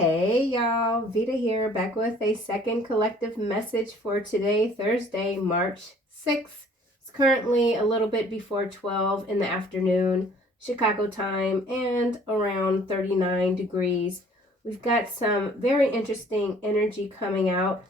Hey y'all, Veda here, back with a second collective message for today, Thursday, March 6th. It's currently a little bit before 12 in the afternoon, Chicago time, and around 39 degrees. We've got some very interesting energy coming out.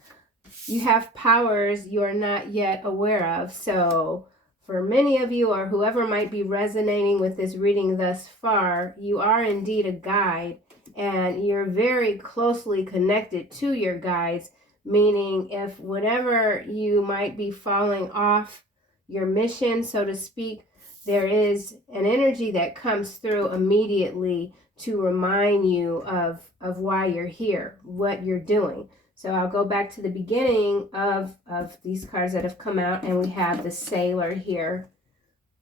You have powers you are not yet aware of, so for many of you, or whoever might be resonating with this reading thus far, you are indeed a guide. And you're very closely connected to your guides, meaning if whenever you might be falling off your mission, so to speak, there is an energy that comes through immediately to remind you of why you're here, what you're doing. So I'll go back to the beginning of these cards that have come out, and we have the Sailor here,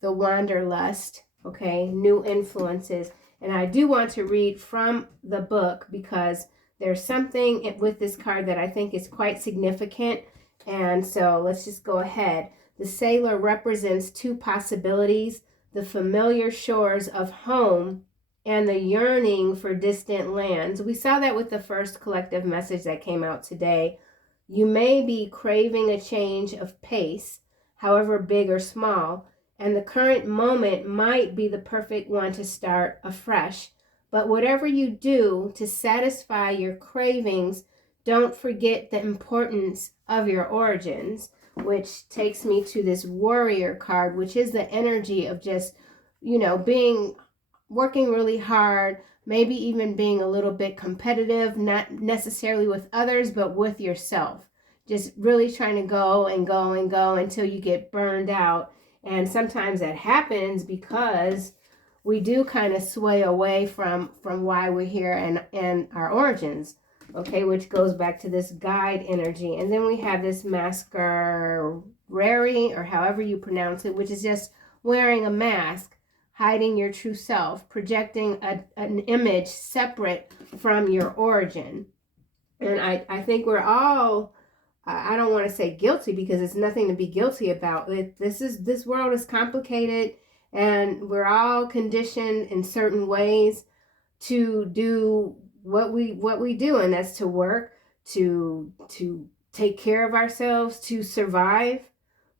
the Wanderlust, okay, new influences. And I do want to read from the book because there's something with this card that I think is quite significant. And so let's just go ahead. The Sailor represents two possibilities: the familiar shores of home and the yearning for distant lands. We saw that with the first collective message that came out today. You may be craving a change of pace, however big or small, and the current moment might be the perfect one to start afresh. But whatever you do to satisfy your cravings, don't forget the importance of your origins, which takes me to this Warrior card, which is the energy of just, working really hard, maybe even being a little bit competitive, not necessarily with others, but with yourself. Just really trying to go and go and go until you get burned out. And sometimes that happens because we do kind of sway away from why we're here and our origins, okay, which goes back to this guide energy. And then we have this masquerade, or however you pronounce it, which is just wearing a mask, hiding your true self, projecting an image separate from your origin. And I think we're all, I don't want to say guilty because it's nothing to be guilty about. This world is complicated, and we're all conditioned in certain ways to do what we do, and that's to work, to take care of ourselves, to survive.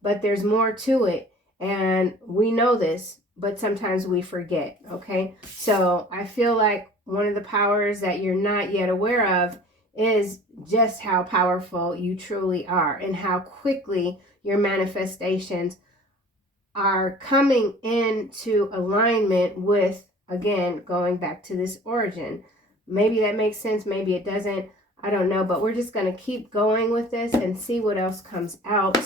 But there's more to it, and we know this, but sometimes we forget, okay? So I feel like one of the powers that you're not yet aware of is just how powerful you truly are and how quickly your manifestations are coming into alignment with, again, going back to this origin. Maybe that makes sense, maybe it doesn't, I don't know, but we're just going to keep going with this and see what else comes out.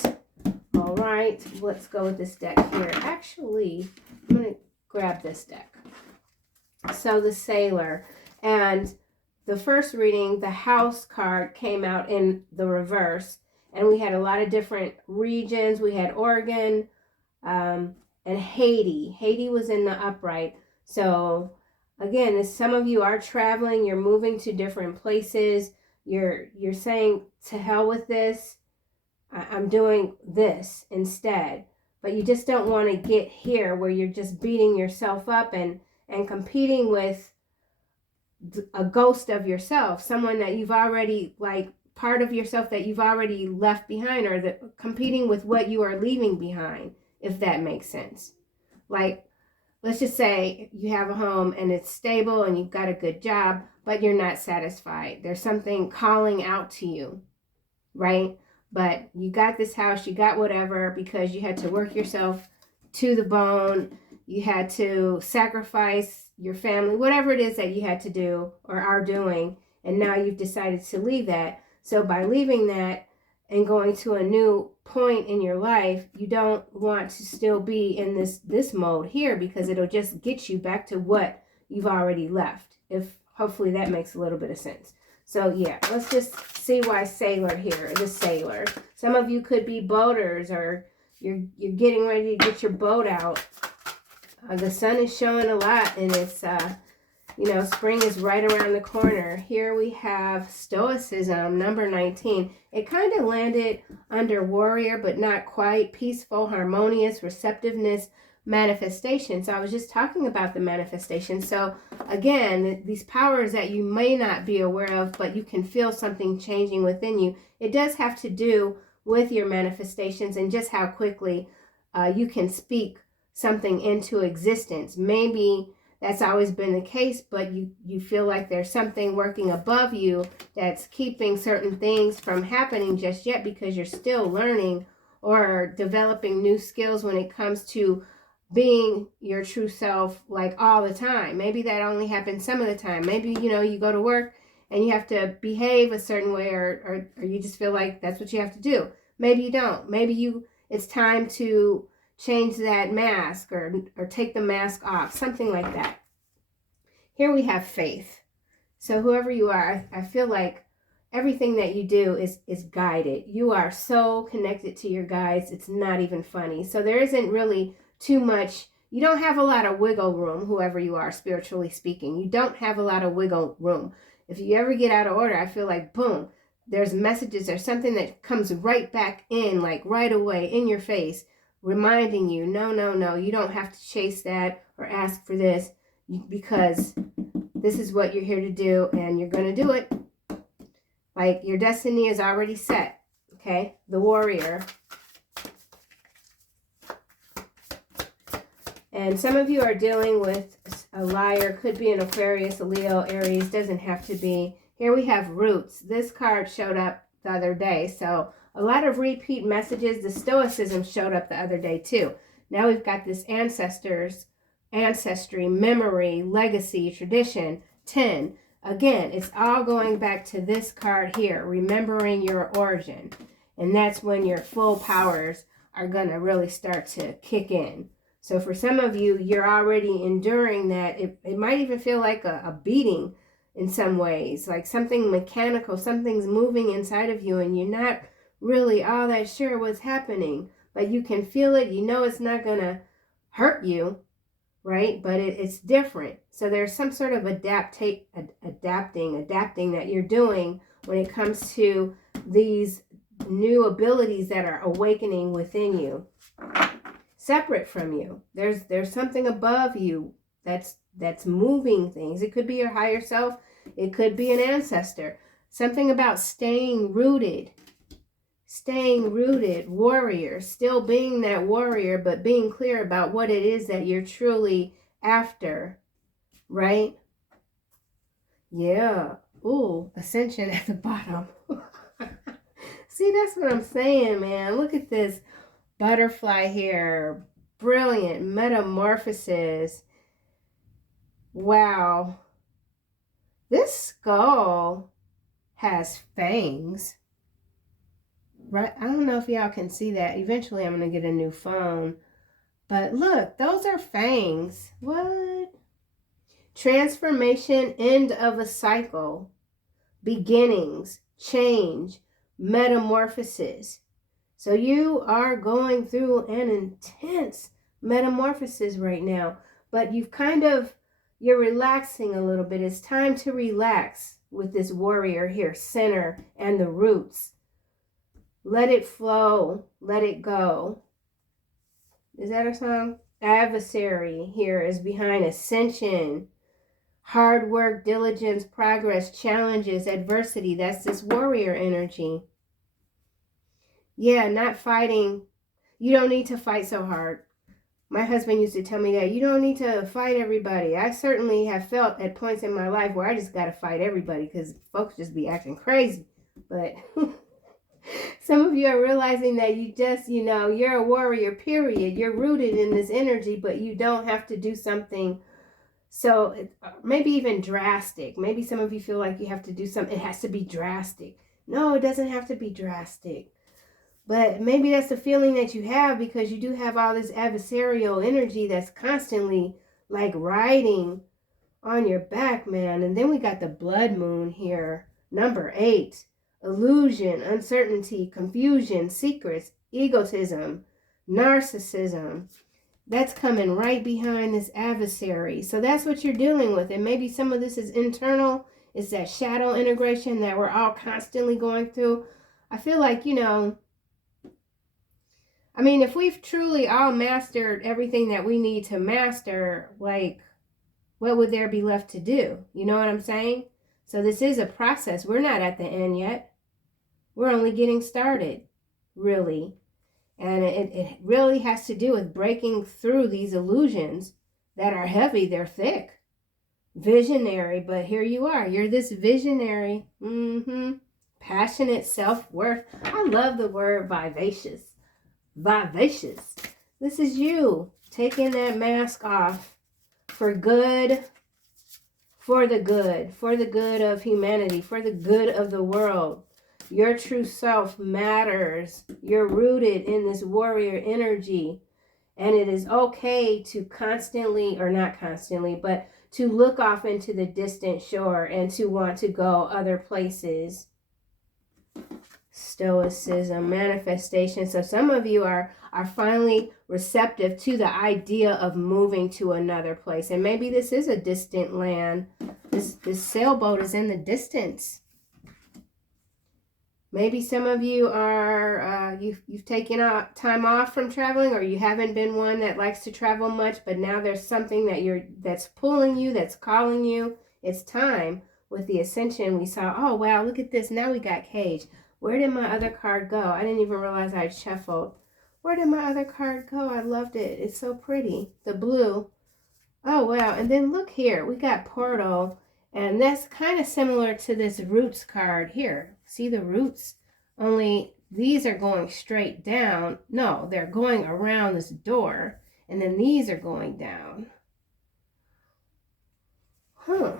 All right, let's go with this deck here. Actually, I'm going to grab this deck. So the Sailor, and the first reading, the House card came out in the reverse, and we had a lot of different regions. We had Oregon and Haiti. Haiti was in the upright. So again, as some of you are traveling, you're moving to different places, you're saying, to hell with this, I'm doing this instead. But you just don't want to get here where you're just beating yourself up and competing with a ghost of yourself, someone that you've already, like, part of yourself that you've already left behind, or competing with what you are leaving behind, if that makes sense. Like, let's just say you have a home and it's stable and you've got a good job, but you're not satisfied. There's something calling out to you, right? But you got this house, you got whatever, because you had to work yourself to the bone. You had to sacrifice your family, whatever it is that you had to do or are doing. And now you've decided to leave that. So by leaving that and going to a new point in your life, you don't want to still be in this mode here, because it'll just get you back to what you've already left. If hopefully that makes a little bit of sense. So yeah, let's just see why Sailor here, the Sailor. Some of you could be boaters, or you're getting ready to get your boat out. The sun is showing a lot, and it's, spring is right around the corner. Here we have Stoicism, number 19. It kind of landed under Warrior, but not quite. Peaceful, harmonious, receptiveness, manifestation. So I was just talking about the manifestation. So again, these powers that you may not be aware of, but you can feel something changing within you. It does have to do with your manifestations and just how quickly you can speak something into existence. Maybe that's always been the case, but you feel like there's something working above you that's keeping certain things from happening just yet because you're still learning or developing new skills when it comes to being your true self, like all the time. Maybe that only happens some of the time. Maybe, you go to work and you have to behave a certain way, or you just feel like that's what you have to do. Maybe you don't. Maybe it's time to change that mask or take the mask off, something like that. Here we have faith. So whoever you are, I feel like everything that you do is guided. You are so connected to your guides, it's not even funny. So there isn't really too much, you don't have a lot of wiggle room, whoever you are, spiritually speaking. You don't have a lot of wiggle room. If you ever get out of order, I feel like, boom, there's messages, there's something that comes right back in, like right away in your face, reminding you, no, you don't have to chase that or ask for this, because this is what you're here to do and you're going to do it. Like your destiny is already set. Okay, the warrior. And some of you are dealing with a liar. Could be an Aquarius, a Leo, Aries. Doesn't have to be. Here we have roots. this card showed up the other day. So a lot of repeat messages. The Stoicism showed up the other day too. Now we've got this ancestors, ancestry, memory, legacy, tradition, 10. Again, it's all going back to this card here, remembering your origin. And that's when your full powers are going to really start to kick in. So for some of you, you're already enduring that. It might even feel like a beating in some ways, like something mechanical, something's moving inside of you and you're not really all that sure what's happening, but you can feel it. You know it's not going to hurt you, right? But it's different. So there's some sort of adapting that you're doing when it comes to these new abilities that are awakening within you. Separate from you. There's something above you that's moving things. It could be your higher self. It could be an ancestor. Something about staying rooted, warrior, still being that warrior, but being clear about what it is that you're truly after, right? Yeah. Ooh, ascension at the bottom. See, that's what I'm saying, man. Look at this butterfly here. Brilliant metamorphosis. Wow. This skull has fangs. Right? I don't know if y'all can see that. Eventually I'm going to get a new phone. But look, those are fangs. What? Transformation, end of a cycle. Beginnings, change, metamorphosis. So you are going through an intense metamorphosis right now. But you're relaxing a little bit. It's time to relax with this warrior here, center, and the roots. Let it flow. Let it go. Is that a song? Adversary here is behind ascension. Hard work, diligence, progress, challenges, adversity. That's this warrior energy. Yeah, not fighting. You don't need to fight so hard. My husband used to tell me that you don't need to fight everybody. I certainly have felt at points in my life where I just got to fight everybody because folks just be acting crazy. But some of you are realizing that you just, you're a warrior, period. You're rooted in this energy, but you don't have to do something so maybe even drastic. Maybe some of you feel like you have to do something. It has to be drastic. No, it doesn't have to be drastic. But maybe that's the feeling that you have because you do have all this adversarial energy that's constantly like riding on your back, man. And then we got the blood moon here. Number 8. Illusion, uncertainty, confusion, secrets, egotism, narcissism. That's coming right behind this adversary. So that's what you're dealing with. And maybe some of this is internal. It's that shadow integration that we're all constantly going through. I feel like, I mean, if we've truly all mastered everything that we need to master, like, what would there be left to do? You know what I'm saying? So this is a process. We're not at the end yet. We're only getting started, really. And it really has to do with breaking through these illusions that are heavy. They're thick. Visionary, but here you are. You're this visionary, passionate self-worth. I love the word vivacious. Vivacious. This is you taking that mask off for good, for the good of humanity, for the good of the world. Your true self matters. You're rooted in this warrior energy. And it is okay to constantly, or not constantly, but to look off into the distant shore and to want to go other places. Stoicism, manifestation. So some of you are finally receptive to the idea of moving to another place. And maybe this is a distant land. This sailboat is in the distance. Maybe some of you are, you've taken time off from traveling, or you haven't been one that likes to travel much, but now there's something that's pulling you, that's calling you. It's time. With the ascension, we saw, oh, wow, look at this. Now we got cage. Where did my other card go? I didn't even realize I'd shuffled. Where did my other card go? I loved it. It's so pretty. The blue. Oh, wow. And then look here. We got portal. And that's kind of similar to this roots card here. See the roots? Only these are going straight down. No, they're going around this door. And then these are going down. Huh.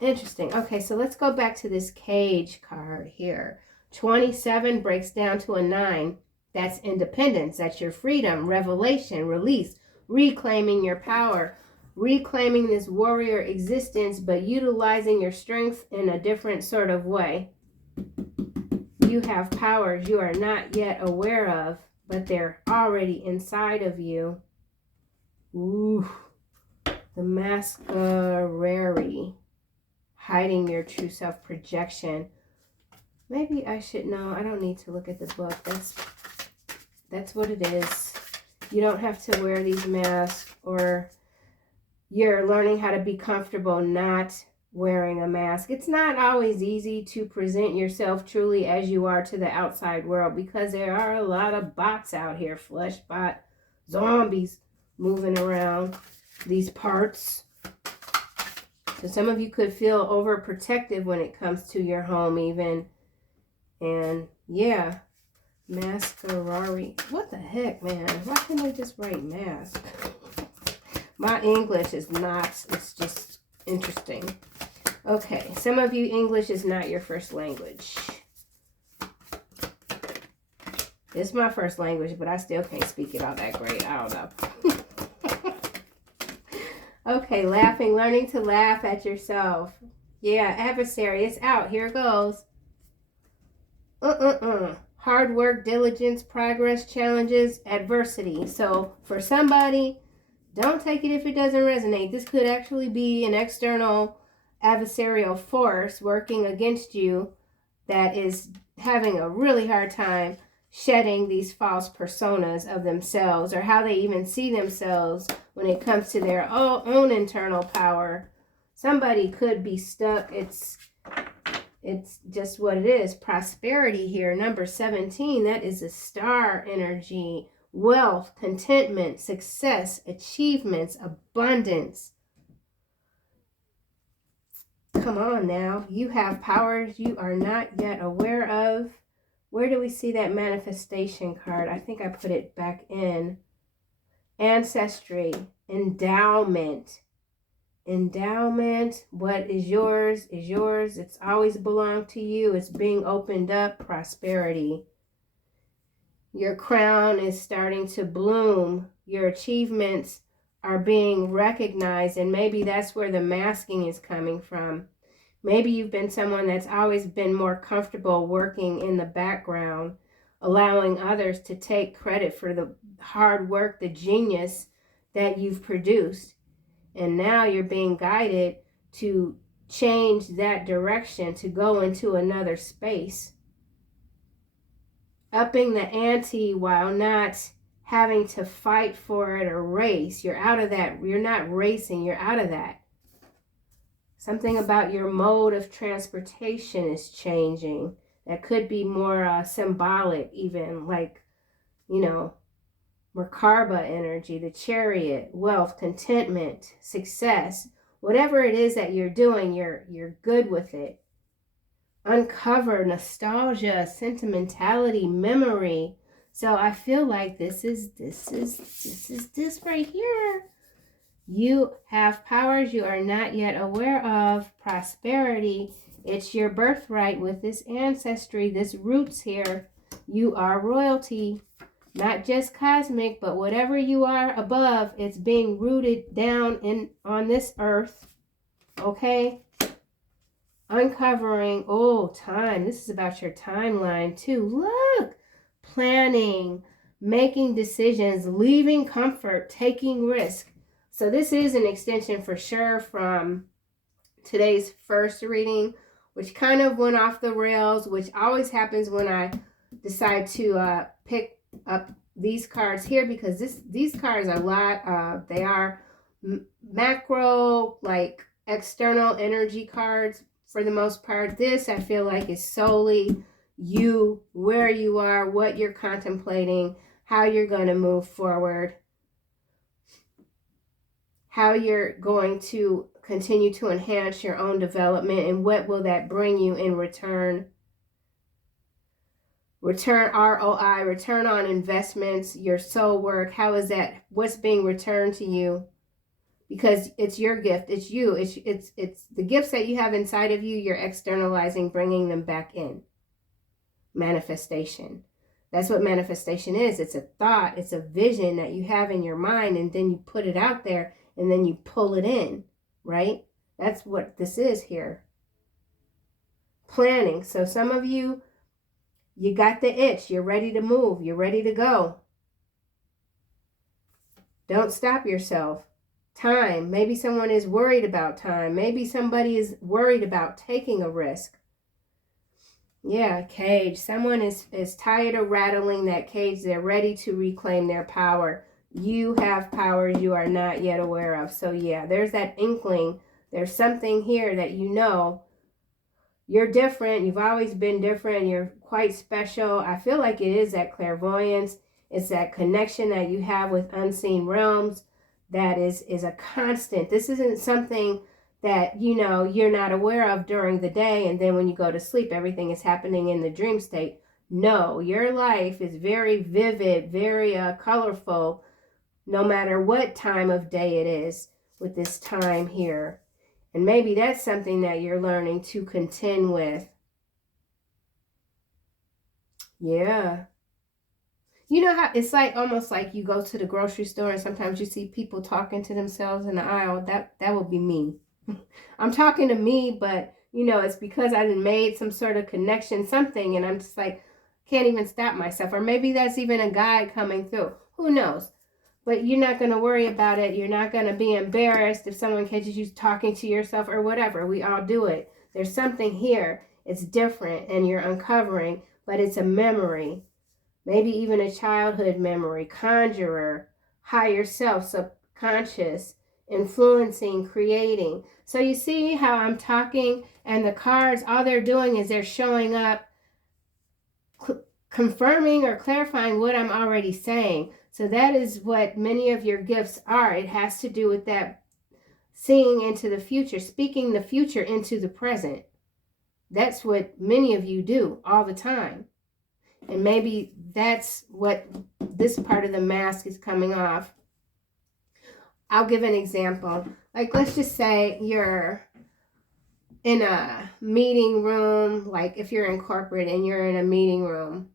Interesting. Okay, so let's go back to this cage card here. 27 breaks down to a 9. That's independence. That's your freedom, revelation, release, reclaiming your power, reclaiming this warrior existence, but utilizing your strength in a different sort of way. You have powers you are not yet aware of, but they're already inside of you. Ooh, the masquerade. Hiding your true self projection. Maybe I should know. I don't need to look at the book. That's what it is. You don't have to wear these masks, or you're learning how to be comfortable not wearing a mask. It's not always easy to present yourself truly as you are to the outside world, because there are a lot of bots out here, flesh bot, zombies moving around these parts. So some of you could feel overprotective when it comes to your home even. And yeah, masquerade. What the heck, man? Why can't I just write mask? My English is not, it's just interesting. Okay, some of you, English is not your first language. It's my first language, but I still can't speak it all that great. I don't know. Okay, laughing, learning to laugh at yourself. Yeah, adversary, it's out. Here it goes. Hard work, diligence, progress, challenges, adversity. So for somebody, don't take it if it doesn't resonate. This could actually be an external adversarial force working against you that is having a really hard time shedding these false personas of themselves, or how they even see themselves when it comes to their own internal power. Somebody could be stuck. It's just what it is. Prosperity here, number 17, that is a star energy. Wealth, contentment, success, achievements, abundance. Come on now. You have powers you are not yet aware of. Where do we see that manifestation card? I think I put it back in. Ancestry, endowment. Endowment, what is yours is yours. It's always belonged to you. It's being opened up. Prosperity. Your crown is starting to bloom. Your achievements are being recognized, and maybe that's where the masking is coming from. Maybe you've been someone that's always been more comfortable working in the background, allowing others to take credit for the hard work, the genius that you've produced. And now you're being guided to change that direction, to go into another space. upping the ante while not having to fight for it or race. You're out of that. You're not racing. You're out of that. Something about your mode of transportation is changing. That could be more symbolic, even like, Merkaba energy, the chariot, wealth, contentment, success. Whatever it is that you're doing, you're good with it. Uncover nostalgia, sentimentality, memory. So I feel like this is this right here. You have powers you are not yet aware of. Prosperity. It's your birthright with this ancestry, this roots here. You are royalty. Not just cosmic, but whatever you are above, it's being rooted down on this earth. Okay? Uncovering, time. This is about your timeline too. Look! Planning, making decisions, leaving comfort, taking risk. So this is an extension for sure from today's first reading, which kind of went off the rails, which always happens when I decide to pick up these cards here, because these cards are a lot. They are macro, like external energy cards for the most part. This I feel like is solely you, where you are, what you're contemplating, how you're going to move forward, how you're going to continue to enhance your own development, and what will that bring you in return. Return, ROI, return on investments, your soul work. How is that? What's being returned to you? Because it's your gift. It's you. It's the gifts that you have inside of you. You're externalizing, bringing them back in. Manifestation. That's what manifestation is. It's a thought. It's a vision that you have in your mind, and then you put it out there, and then you pull it in, right? That's what this is here. Planning. So some of you, you got the itch. You're ready to move. You're ready to go. Don't stop yourself. Time. Maybe someone is worried about time. Maybe somebody is worried about taking a risk. Yeah, cage. Someone is tired of rattling that cage. They're ready to reclaim their power. You have powers you are not yet aware of. So yeah, there's that inkling. There's something here that you know. You're different. You've always been different. You're quite special. I feel like it is that clairvoyance. It's that connection that you have with unseen realms that is a constant. This isn't something that, you're not aware of during the day, and then when you go to sleep, everything is happening in the dream state. No, your life is very vivid, very colorful, no matter what time of day it is with this time here. And maybe that's something that you're learning to contend with. Yeah. You know how it's like, almost like you go to the grocery store and sometimes you see people talking to themselves in the aisle. That would be me. I'm talking to me, but it's because I done made some sort of connection, something, and I'm just like, can't even stop myself. Or maybe that's even a guide coming through. Who knows? But you're not going to worry about it. You're not going to be embarrassed if someone catches you talking to yourself or whatever. We all do it. There's something here. It's different and you're uncovering, but it's a memory. Maybe even a childhood memory. Conjurer, higher self, subconscious, influencing, creating. So you see how I'm talking, and the cards, all they're doing is they're showing up, confirming or clarifying what I'm already saying. So that is what many of your gifts are. It has to do with that seeing into the future, speaking the future into the present. That's what many of you do all the time. And maybe that's what this part of the mask is coming off. I'll give an example. Like, let's just say you're in a meeting room, like if you're in corporate and you're in a meeting room.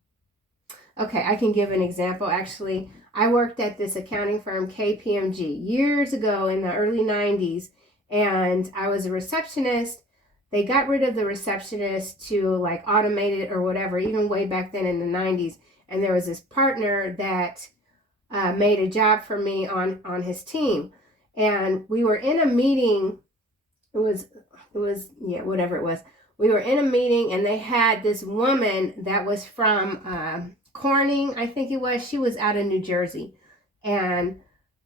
Okay, I can give an example. Actually, I worked at this accounting firm, KPMG, years ago in the early 90s, and I was a receptionist. They got rid of the receptionist to like automate it or whatever, even way back then in the 90s. And there was this partner that made a job for me on his team. And we were in a meeting. It was whatever it was. We were in a meeting and they had this woman that was from Corning, I think it was. She was out of New Jersey. And,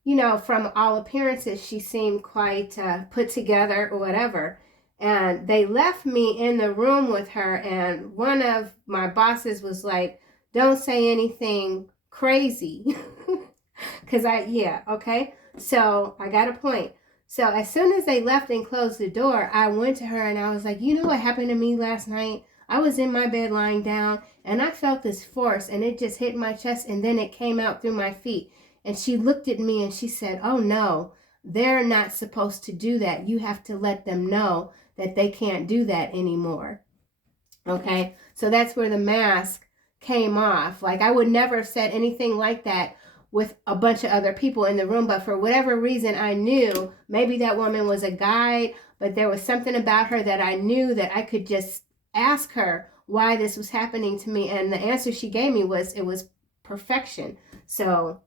you know, from all appearances, she seemed quite put together or whatever. And they left me in the room with her. And one of my bosses was like, don't say anything crazy. Because okay. So I got a point. So as soon as they left and closed the door, I went to her and I was like, you know what happened to me last night? I was in my bed lying down and I felt this force and it just hit my chest and then it came out through my feet. And she looked at me and she said, oh no, they're not supposed to do that. You have to let them know that they can't do that anymore. Okay, so that's where the mask came off. Like, I would never have said anything like that with a bunch of other people in the room, but for whatever reason, I knew maybe that woman was a guide, but there was something about her that I knew that I could just ask her why this was happening to me, and the answer she gave me was it was perfection. So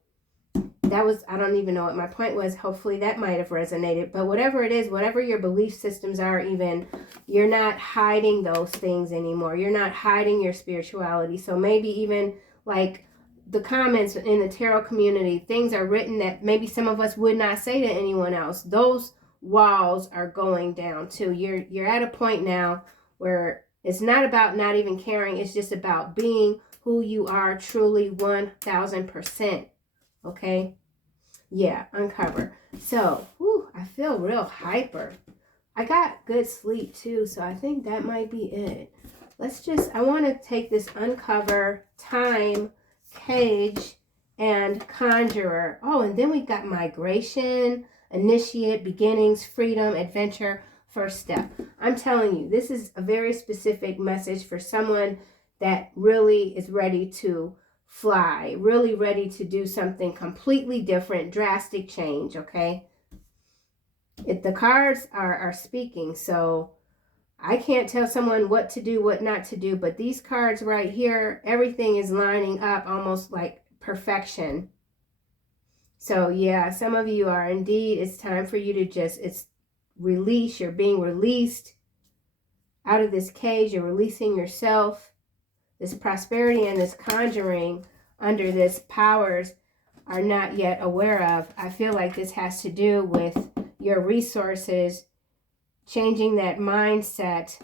that was, I don't even know what my point was. Hopefully that might have resonated. But whatever it is, whatever your belief systems are, even, you're not hiding those things anymore. You're not hiding your spirituality. So maybe even like the comments in the tarot community, things are written that maybe some of us would not say to anyone else. Those walls are going down too. You're at a point now where it's not about not even caring. It's just about being who you are truly 1000%. Okay? Yeah, uncover. So, I feel real hyper. I got good sleep too, so I think that might be it. I want to take this uncover, time, cage, and conjurer. Oh, and then we got migration, initiate, beginnings, freedom, adventure, first step. I'm telling you, this is a very specific message for someone that really is ready to fly, really ready to do something completely different, drastic change, okay? The cards are speaking, so I can't tell someone what to do, what not to do, but these cards right here, everything is lining up almost like perfection. So yeah, some of you are indeed, it's time for you to it's release. You're being released out of this cage. You're releasing yourself. This prosperity and this conjuring under this powers are not yet aware of. I feel like this has to do with your resources, changing that mindset,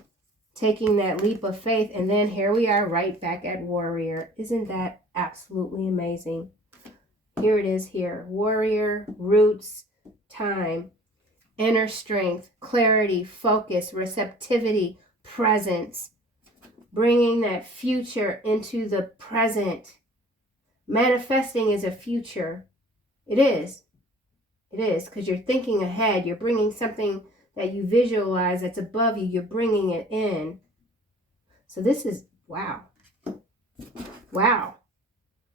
taking that leap of faith, and then here we are right back at warrior. Isn't that absolutely amazing? Here it is here. Warrior, roots, time, inner strength, clarity, focus, receptivity, presence. Bringing that future into the present. Manifesting is a future. It is. It is, because you're thinking ahead. You're bringing something that you visualize that's above you. You're bringing it in. So this is, wow. Wow.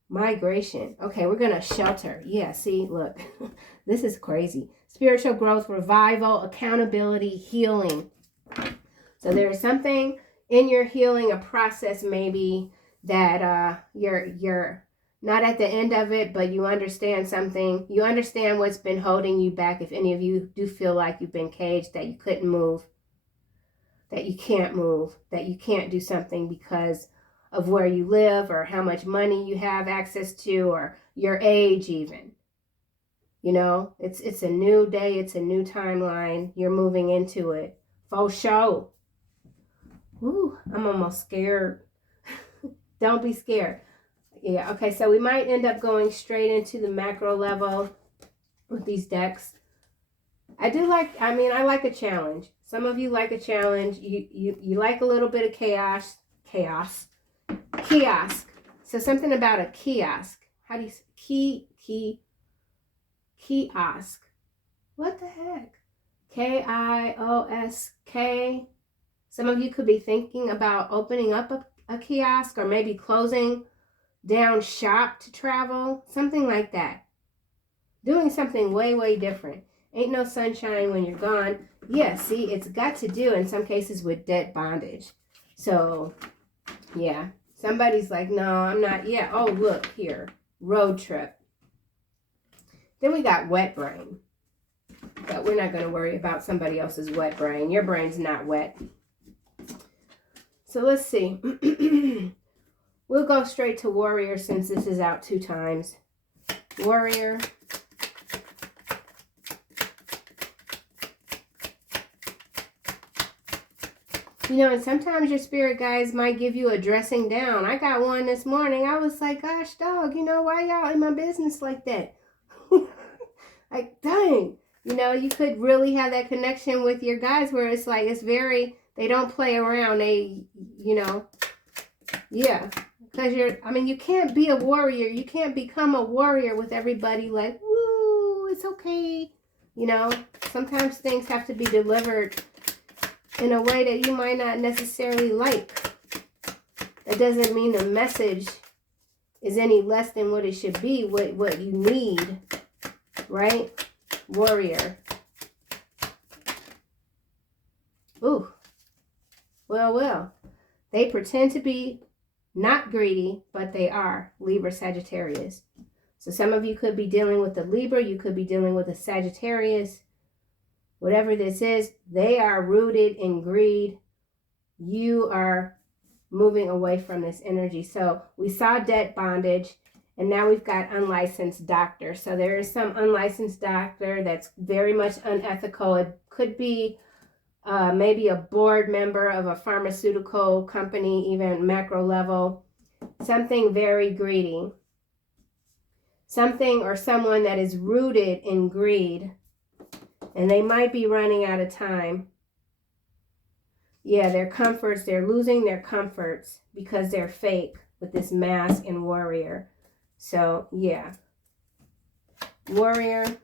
Migration. Okay, we're going to shelter. Yeah, see, look. This is crazy. Spiritual growth, revival, accountability, healing. So there is something in your healing, a process maybe that you're not at the end of it, but you understand something. You understand what's been holding you back. If any of you do feel like you've been caged, that you couldn't move, that you can't move, that you can't do something because of where you live or how much money you have access to or your age even. You know, it's a new day. It's a new timeline. You're moving into it. Faux show. Ooh, I'm almost scared. Don't be scared. Yeah, okay, so we might end up going straight into the macro level with these decks. I like a challenge. Some of you like a challenge. You like a little bit of chaos. Kiosk. So something about a kiosk. How do you say? Kiosk. What the heck? Kiosk. Some of you could be thinking about opening up a kiosk or maybe closing down shop to travel. Something like that. Doing something way, way different. Ain't no sunshine when you're gone. Yeah, see, it's got to do in some cases with debt bondage. So, yeah. Somebody's like, no, I'm not. Yeah, oh, look here. Road trip. Then we got wet brain. But we're not going to worry about somebody else's wet brain. Your brain's not wet. So let's see. We'll go straight to warrior since this is out 2 times. Warrior. You know, and sometimes your spirit guides might give you a dressing down. I got one this morning. I was like, gosh, dog, you know, why y'all in my business like that? Like, dang. You know, you could really have that connection with your guides where it's like, it's very, they don't play around. They, you know, yeah. Because you can't be a warrior. You can't become a warrior with everybody like, woo, it's okay. You know, sometimes things have to be delivered in a way that you might not necessarily like. That doesn't mean the message is any less than what it should be, what you need, right? Warrior. Ooh. Well. They pretend to be not greedy, but they are. Libra, Sagittarius. So some of you could be dealing with the Libra. You could be dealing with a Sagittarius. Whatever this is, they are rooted in greed. You are moving away from this energy. So we saw debt bondage, and now we've got unlicensed doctor. So there is some unlicensed doctor that's very much unethical. It could be maybe a board member of a pharmaceutical company, even macro level. Something very greedy. Something or someone that is rooted in greed. And they might be running out of time. Yeah, their comforts, they're losing their comforts because they're fake with this mask and warrior. So, yeah. Warrior.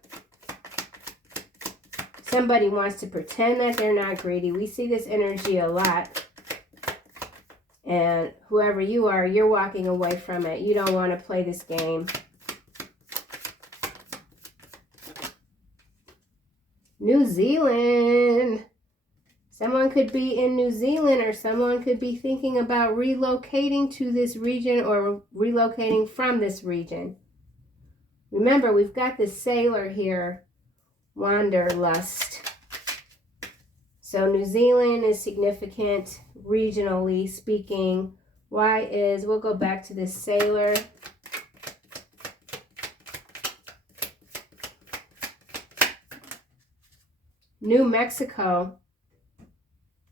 Somebody wants to pretend that they're not greedy. We see this energy a lot. And whoever you are, you're walking away from it. You don't want to play this game. New Zealand. Someone could be in New Zealand, or someone could be thinking about relocating to this region or relocating from this region. Remember, we've got this sailor here, Wanderlust. So New Zealand is significant regionally speaking. Why is, we'll go back to this sailor. New Mexico.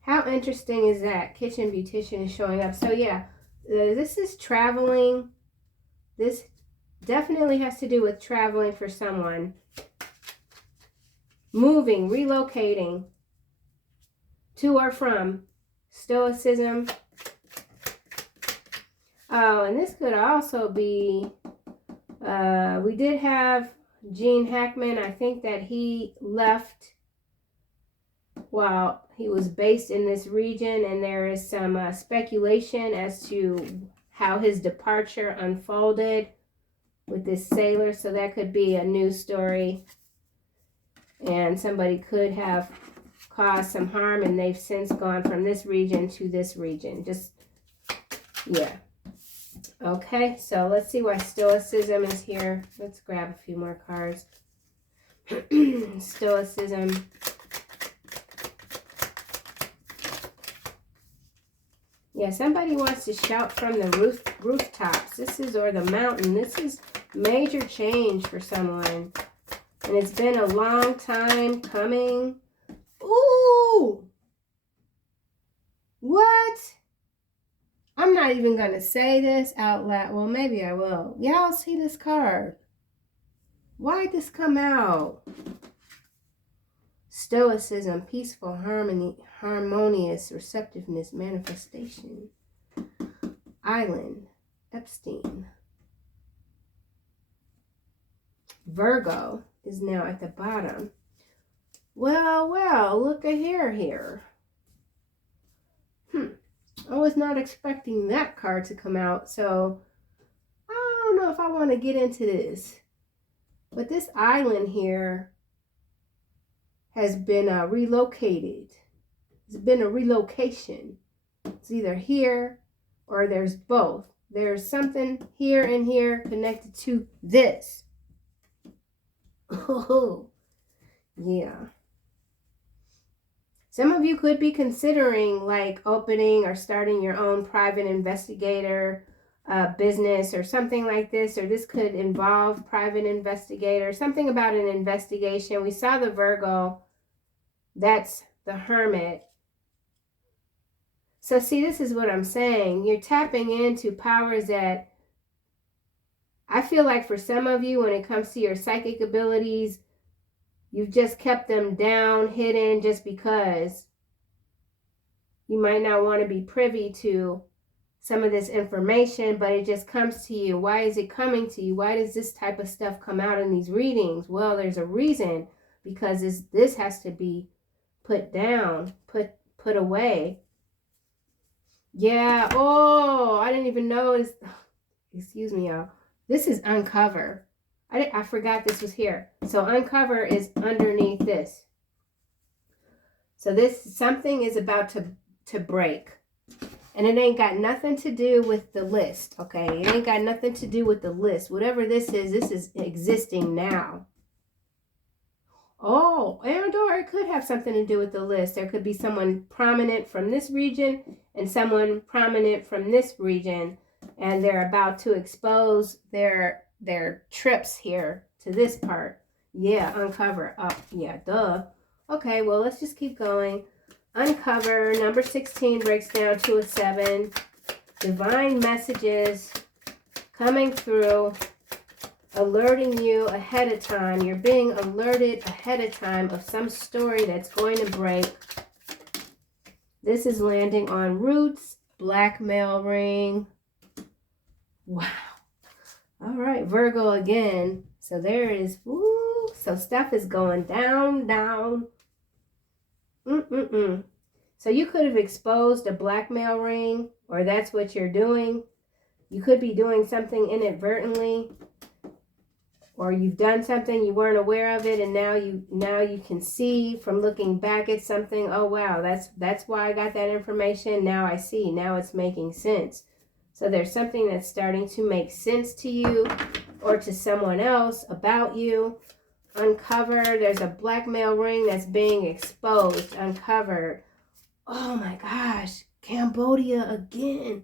How interesting is that? Kitchen beautician is showing up. So yeah, this is traveling. This definitely has to do with traveling for someone. Moving, relocating to or from. Stoicism. Oh, and this could also be, we did have Gene Hackman. I think that he left while he was based in this region, and there is some speculation as to how his departure unfolded with this sailor. So that could be a news story, and somebody could have caused some harm, and they've since gone from this region to this region. Just, yeah. Okay, so let's see why Stoicism is here. Let's grab a few more cards. Stoicism. Yeah, somebody wants to shout from the rooftops. This is, or the mountain. This is major change for someone. And it's been a long time coming. Ooh! What? I'm not even going to say this out loud. Well, maybe I will. Y'all see this card? Why'd this come out? Stoicism, peaceful harmony, harmonious receptiveness, manifestation. Island, Epstein. Virgo is now at the bottom. Well, look at here. I was not expecting that card to come out, so I don't know if I want to get into this. But this island here has been relocated. It's been a relocation. It's either here or there's both. There's something here and here connected to this. Oh, yeah. Some of you could be considering like opening or starting your own private investigator business or something like this, or this could involve private investigator, something about an investigation. We saw the Virgo, that's the Hermit. So see, this is what I'm saying. You're tapping into powers that I feel like for some of you, when it comes to your psychic abilities, you've just kept them down, hidden, just because you might not want to be privy to some of this information, but it just comes to you. Why is it coming to you? Why does this type of stuff come out in these readings? Well, there's a reason, because this has to be put down, put away. Yeah. Oh, I didn't even notice. Excuse me, y'all. This is uncover. I forgot this was here. So uncover is underneath this. So this, something is about to break. And it ain't got nothing to do with the list, okay? It ain't got nothing to do with the list. Whatever this is existing now. Oh, and or it could have something to do with the list. There could be someone prominent from this region and someone prominent from this region, and they're about to expose their trips here to this part. Yeah, uncover. Oh, yeah, duh. Okay, well, let's just keep going. Uncover, number 16 breaks down to a 7. Divine messages coming through, alerting you ahead of time. You're being alerted ahead of time of some story that's going to break. This is landing on roots, blackmail ring. Wow. All right, Virgo again. So there it is. Woo. So stuff is going down, down. So you could have exposed a blackmail ring, or that's what you're doing. You could be doing something inadvertently, or you've done something, you weren't aware of it, and now you can see from looking back at something, oh wow, that's why I got that information. Now I see. Now it's making sense. So there's something that's starting to make sense to you or to someone else about you. Uncover, there's a blackmail ring that's being exposed, uncovered. Oh my gosh, Cambodia again.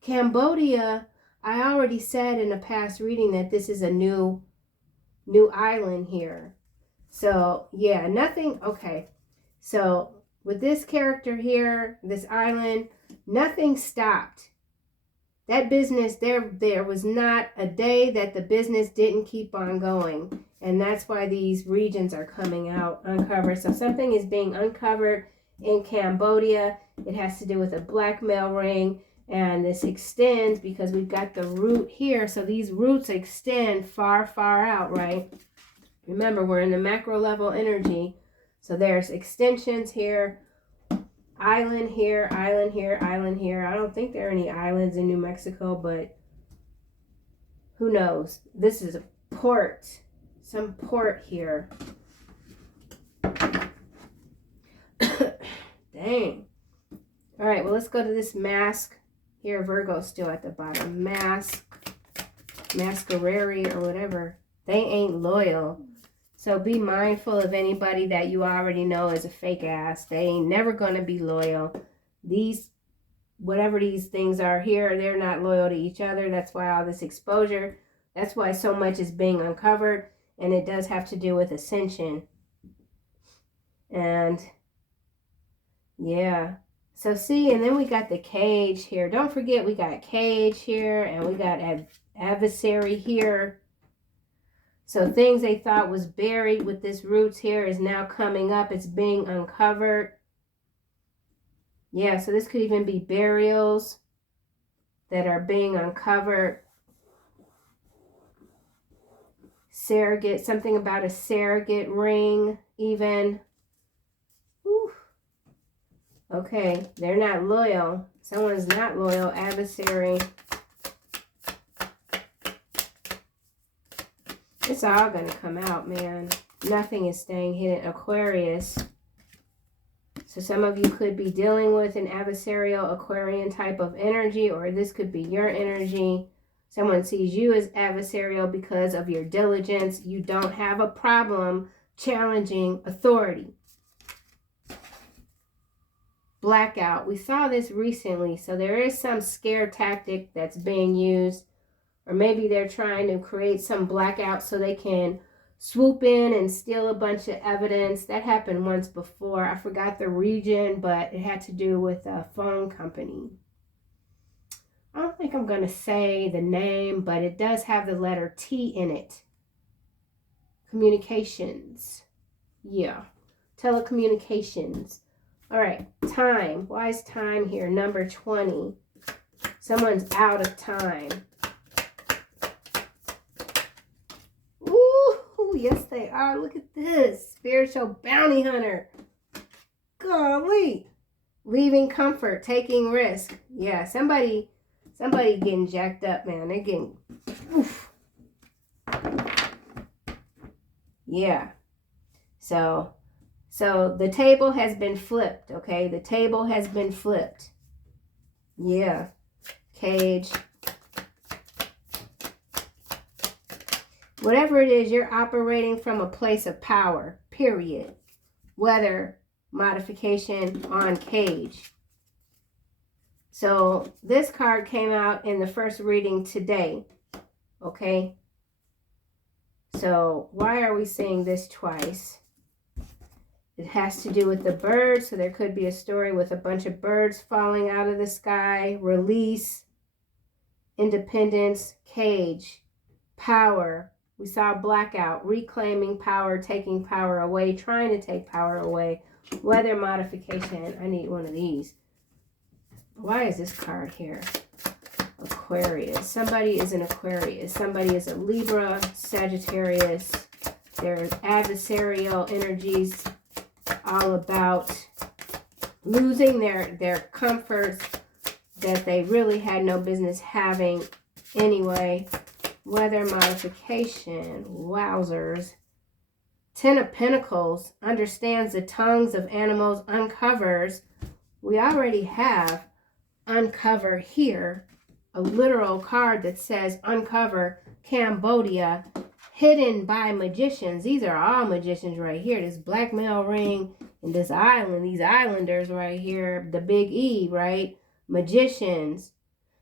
Cambodia, I already said in a past reading that this is a new island here. So yeah, nothing, okay. So with this character here, this island, nothing stopped. That business, there was not a day that the business didn't keep on going. And that's why these regions are coming out uncovered. So something is being uncovered in Cambodia. It has to do with a blackmail ring. And this extends because we've got the root here. So these roots extend far, far out, right? Remember, we're in the macro level energy. So there's extensions here. Island here, island here, island here. I don't think there are any islands in New Mexico, but who knows? This is a port. Some port here. Dang. All right, well, let's go to this mask. Here, Virgo's still at the bottom. Masquerade or whatever. They ain't loyal. So be mindful of anybody that you already know is a fake ass. They ain't never going to be loyal. Whatever these things are here, they're not loyal to each other. That's why all this exposure, that's why so much is being uncovered. And it does have to do with ascension. And yeah. So see, and then we got the cage here. Don't forget, we got cage here and we got adversary here. So things they thought was buried with this roots here is now coming up. It's being uncovered. Yeah, so this could even be burials that are being uncovered. Surrogate, something about a surrogate ring even. Whew. Okay, they're not loyal. Someone's not loyal. Adversary. It's all going to come out, man. Nothing is staying hidden. Aquarius. So some of you could be dealing with an adversarial Aquarian type of energy, or this could be your energy. Someone sees you as adversarial because of your diligence. You don't have a problem challenging authority. blackout. We saw this recently, so there is some scare tactic that's being used, or maybe they're trying to create some blackout so they can swoop in and steal a bunch of evidence. That happened once before. I forgot the region, but it had to do with a phone company. I don't think I'm going to say the name, but it does have the letter T in it. Communications. Yeah. Telecommunications. All right. Time. Why is time here? Number 20. Someone's out of time. Ooh, yes they are. Look at this. Spiritual bounty hunter. Golly. Leaving comfort, taking risk. Yeah, somebody getting jacked up, man. They're getting, oof. Yeah. So the table has been flipped, okay? The table has been flipped. Yeah. Cage. Whatever it is, you're operating from a place of power, period. Weather modification on cage. So this card came out in the first reading today, okay? So why are we seeing this twice? It has to do with the birds, so there could be a story with a bunch of birds falling out of the sky. Release, independence, cage, power. We saw blackout, reclaiming power, taking power away, trying to take power away. Weather modification. I need one of these. Why is this card here? Aquarius. Somebody is an Aquarius. Somebody is a Libra, Sagittarius. There's adversarial energies, all about losing their comforts that they really had no business having anyway. Weather modification. Wowzers. 10 of Pentacles. Understands the tongues of animals. Uncovers. We already have uncover here. A literal card that says uncover Cambodia. Hidden by magicians. These are all magicians right here. This blackmail ring and this island. These islanders right here. The big E, right? Magicians.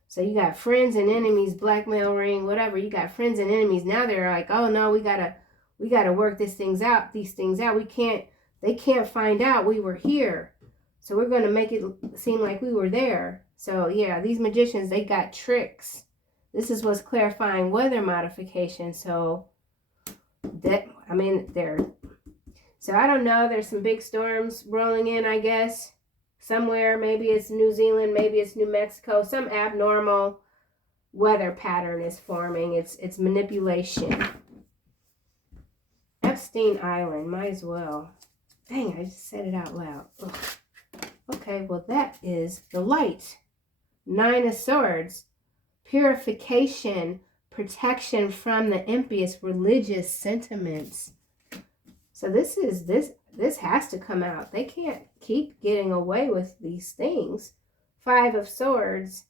So you got friends and enemies, blackmail ring, whatever. You got friends and enemies. Now they're like, oh no, we gotta work these things out. They can't find out we were here. So we're gonna make it seem like we were there. So yeah, these magicians, they got tricks. This is what's clarifying weather modification. So so I don't know. There's some big storms rolling in, I guess. Somewhere, maybe it's New Zealand, maybe it's New Mexico. Some abnormal weather pattern is forming. It's manipulation. Epstein Island, might as well. Dang, I just said it out loud. Ugh. Okay, well that is the light. 9 of Swords. Purification, protection from the impious religious sentiments. So this has to come out. They can't keep getting away with these things. 5 of Swords.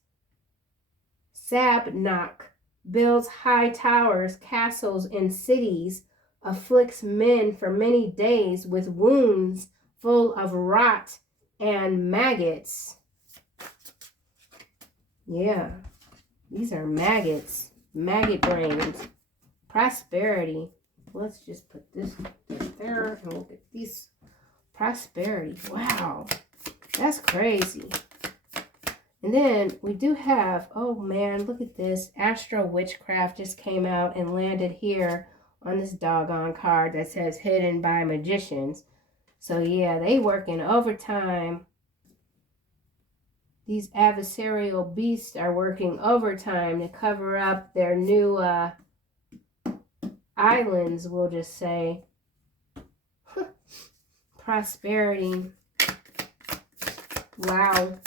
Sabnok. Builds high towers, castles, and cities. Afflicts men for many days with wounds full of rot and maggots. Yeah. These are maggots. Maggot brains. Prosperity. Let's just put this there and we'll get these. Prosperity. Wow. That's crazy. And then we do have, oh man, look at this. Astral Witchcraft just came out and landed here on this doggone card that says hidden by magicians. So yeah, they working overtime. These adversarial beasts are working overtime to cover up their new islands, we'll just say. Prosperity. Wow.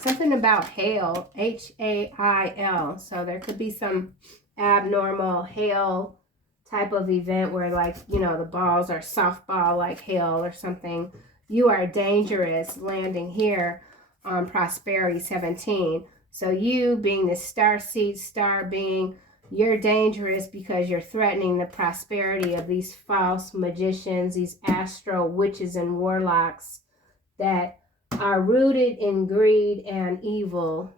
Something about hail. H-A-I-L. So there could be some abnormal hail type of event where, like, you know, the balls are softball like hail or something. You are dangerous, landing here on Prosperity 17. So you being the starseed star being, you're dangerous because you're threatening the prosperity of these false magicians, these astral witches and warlocks that are rooted in greed and evil.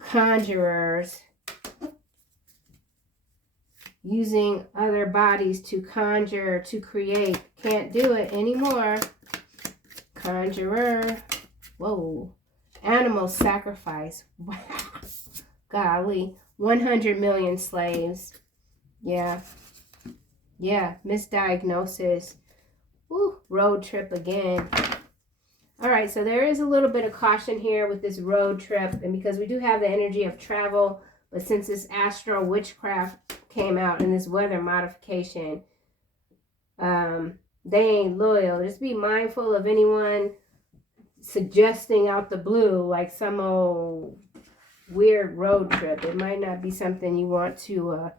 Conjurers using other bodies to conjure, to create. Can't do it anymore. Conjurer. Whoa. Animal sacrifice. Wow. Golly. 100 million slaves. Yeah. Yeah. Misdiagnosis. Woo. Road trip again. All right. So there is a little bit of caution here with this road trip. And because we do have the energy of travel. But since this astral witchcraft came out in this weather modification, they ain't loyal. Just be mindful of anyone suggesting out the blue like some old weird road trip. It might not be something you want to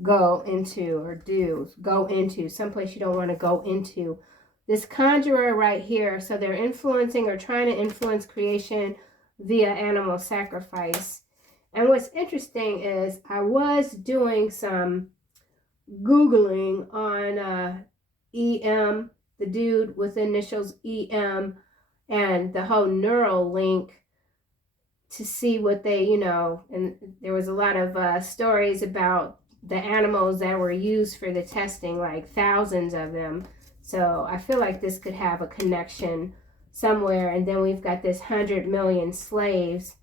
go into or do. Go into someplace you don't want to go into. This conjurer right here, so they're influencing or trying to influence creation via animal sacrifice. And what's interesting is I was doing some Googling on EM, the dude with initials EM, and the whole neural link to see what they, you know, and there was a lot of stories about the animals that were used for the testing, like thousands of them. So I feel like this could have a connection somewhere. And then we've got this 100 million slaves.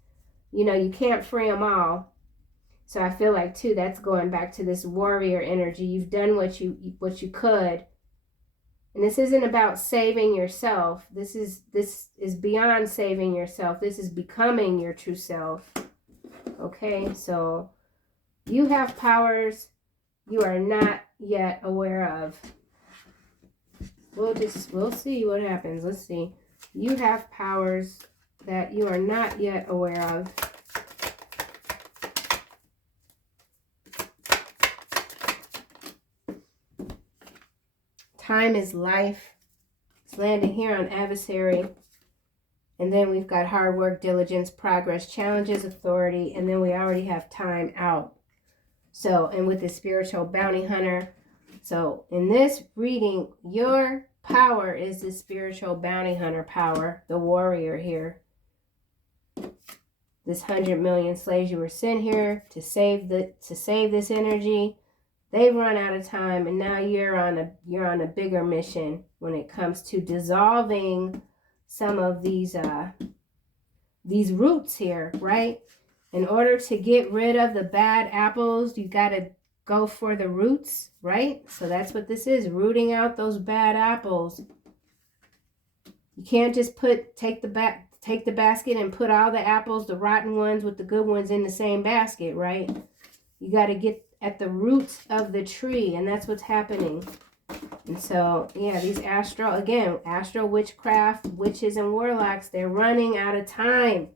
You know, you can't free them all. So I feel like, too, that's going back to this warrior energy. You've done what you could. And this isn't about saving yourself. This is beyond saving yourself. This is becoming your true self. Okay, so you have powers you are not yet aware of. We'll see what happens. Let's see. You have powers that you are not yet aware of. Time is life. It's landing here on adversary. And then we've got hard work, diligence, progress, challenges, authority. And then we already have time out. So, and with the spiritual bounty hunter. So in this reading, your power is the spiritual bounty hunter power, the warrior here. This 100 million slaves you were sent here to save this energy. They've run out of time, and now you're on a bigger mission when it comes to dissolving some of these roots here, right? In order to get rid of the bad apples, you got to go for the roots, right? So that's what this is, rooting out those bad apples. You can't just take the basket and put all the apples, the rotten ones with the good ones, in the same basket, right? You got to get at the roots of the tree, and that's what's happening. And so, yeah, these astral witchcraft, witches and warlocks, they're running out of time.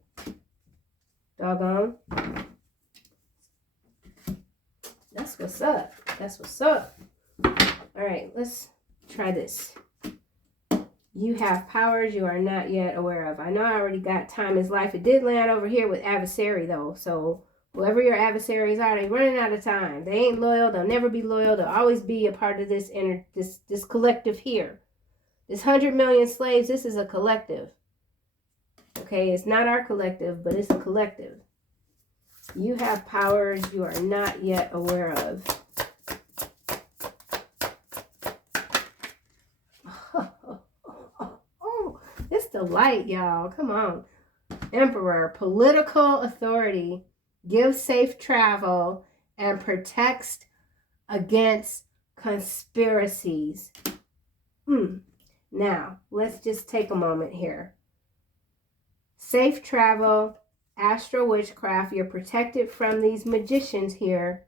Doggone. That's what's up. That's what's up. All right, let's try this. You have powers you are not yet aware of. I know I already got time is life. It did land over here with adversary, though. So whoever your adversaries are, they're running out of time. They ain't loyal. They'll never be loyal. They'll always be a part of this collective here. This 100 million slaves, this is a collective. Okay, it's not our collective, but it's a collective. You have powers you are not yet aware of. Oh, it's the light, y'all. Come on. Emperor, political authority, gives safe travel, and protects against conspiracies. Now, let's just take a moment here. Safe travel, astral witchcraft, you're protected from these magicians here.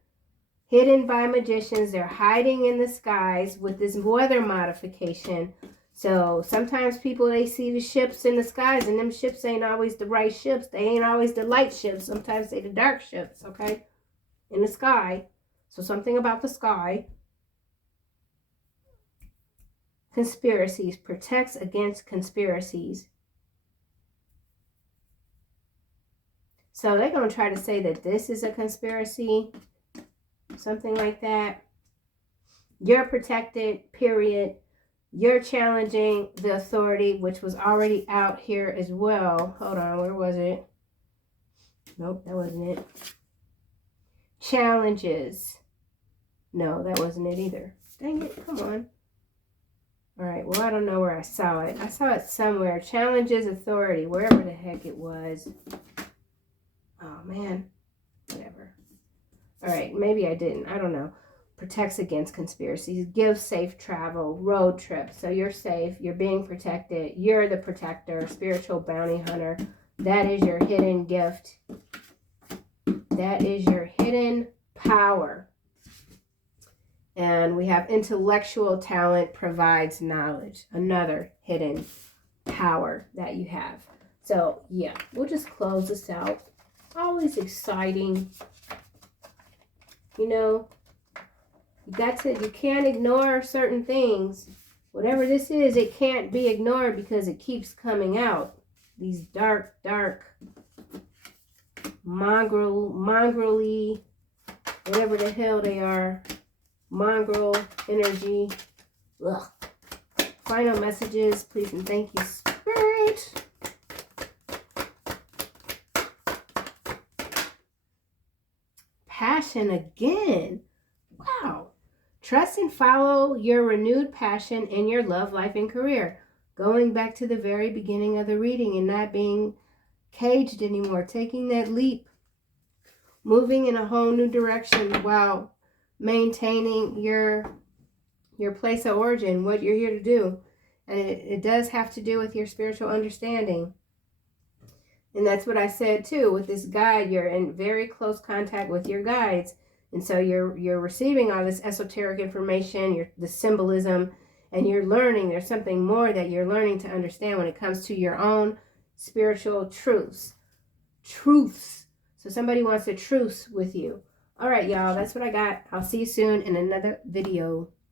Hidden by magicians, they're hiding in the skies with this weather modification. So sometimes people, they see the ships in the skies, and them ships ain't always the right ships. They ain't always the light ships. Sometimes they the dark ships, okay? In the sky. So something about the sky. Conspiracies. Protects against conspiracies. So they're going to try to say that this is a conspiracy. Something like that. You're protected, period. You're challenging the authority, which was already out here as well. Hold on, where was it? Nope, that wasn't it. Challenges. No, that wasn't it either. Dang it, come on. All right, well, I don't know where I saw it. I saw it somewhere. Challenges authority, wherever the heck it was. Oh, man. Whatever. All right, maybe I didn't. I don't know. Protects against conspiracies, gives safe travel, road trips. So you're safe, you're being protected, you're the protector, spiritual bounty hunter. That is your hidden gift. That is your hidden power. And we have intellectual talent provides knowledge. Another hidden power that you have. So yeah, we'll just close this out. Always exciting. You know, you can't ignore certain things. Whatever this is, it can't be ignored because it keeps coming out. These dark, mongrelly, whatever the hell they are, mongrel energy. Ugh. Final messages, please and thank you, Spirit. Passion again. Wow. Trust and follow your renewed passion in your love life and career. Going back to the very beginning of the reading and not being caged anymore. Taking that leap. Moving in a whole new direction while maintaining your place of origin, what you're here to do. And it does have to do with your spiritual understanding. And that's what I said too. With this guide, you're in very close contact with your guides. And so you're receiving all this esoteric information, the symbolism, and you're learning. There's something more that you're learning to understand when it comes to your own spiritual truths. So somebody wants a truce with you. All right, y'all, that's what I got. I'll see you soon in another video.